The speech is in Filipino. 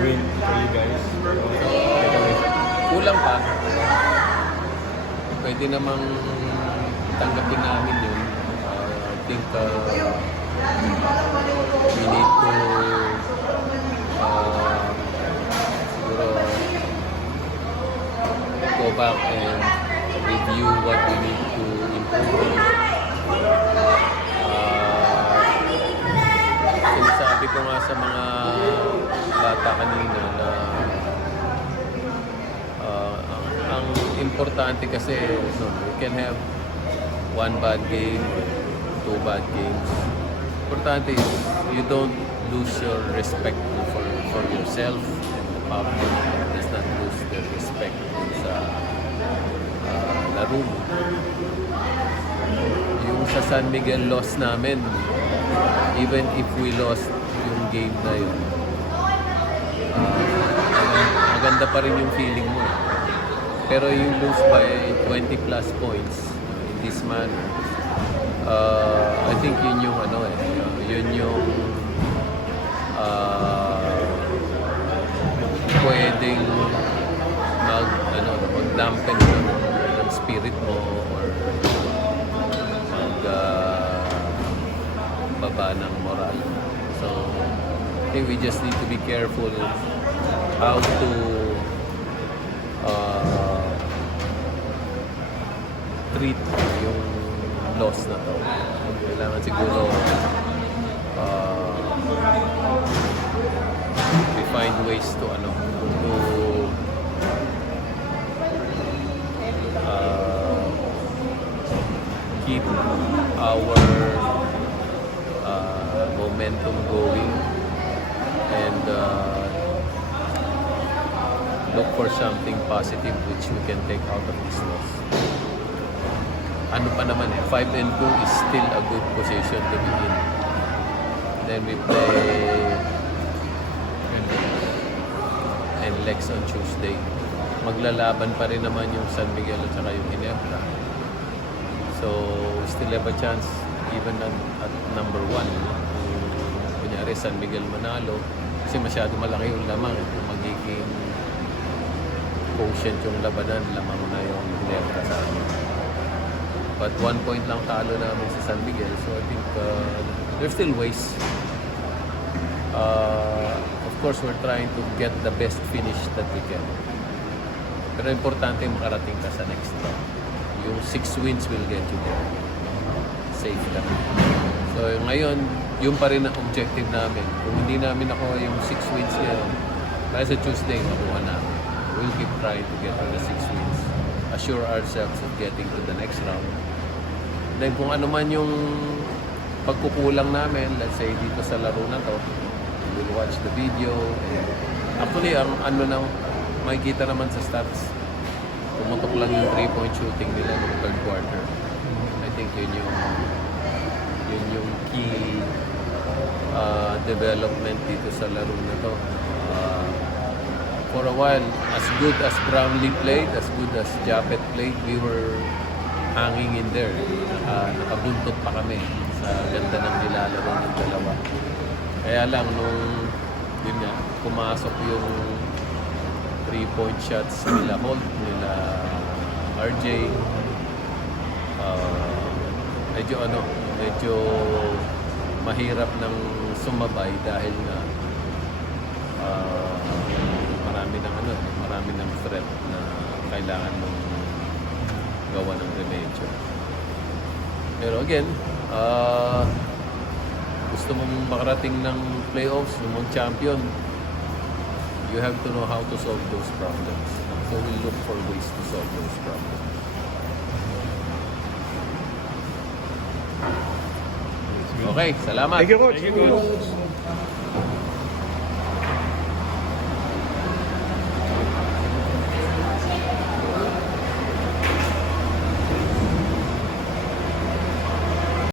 win for you guys. Kulang pa. Pwede namang tanggapin namin yun. I think we need to siguro go back and review what we need to improve. Sinasabi ko nga sa mga bata kanina na ang importante kasi we can have one bad game, two bad games. Importante is you don't lose your respect for yourself, and the public does not lose their respect sa laro mo. Yung sa San Miguel loss namin, even if we lost yung game na yun, maganda pa rin yung feeling mo. Pero you lose by 20 plus points in this manner, I think yun yung yun yung pwedeng mag-dampen ng spirit mo or baba ng moral. So I think we just need to be careful how to treat yung loss na to. Kailangan siguro we find ways to keep our momentum going and look for something positive which we can take out of this loss. Ano pa naman 5-2 is still a good position to be in. Then we play NLEX on Tuesday. Maglalaban pa rin naman yung San Miguel at saka yung Ginebra. So we still have a chance even at number 1. Kunyari San Miguel manalo kasi masyado malaki yung lamang. Kung magiging quotient yung labanan, lamang na yung Ginebra sa amin. But 1 point lang talo namin sa San Miguel. So I think there's still ways. Of course, we're trying to get the best finish that we can. Pero importante makarating ka sa next round. Yung 6 wins will get you there. Safe ka. So ngayon, yung pa rin ang objective namin. Kung hindi namin nakuha yung 6 wins ngayon, kaya sa Tuesday, makuha namin. We'll keep trying to get the 6 wins. Assure ourselves of getting to the next round. Then kung ano man yung pagkukulang namin, let's say dito sa laro na to, we'll watch the video. Actually, ang makikita naman sa stats, pumutok lang yung 3-point shooting nila ng third quarter. I think yun yung key development dito sa laro na to. For a while, as good as Brownlee played, as good as Japet played, we were hanging in there. Nakabuntot pa kami sa ganda ng nilalaro ng dalawa. Kaya lang, nung yun nga, pumasok yung 3-point shots nila Holt, nila RJ, medyo mahirap ng sumabay dahil na marami ng threat na kailangan mong gawa ng remedyo. Pero again, gusto mong makarating ng playoffs, mong champion, you have to know how to solve those problems. So we'll look for ways to solve those problems. Okay, salamat. Thank you, Coach. Thank you, Coach.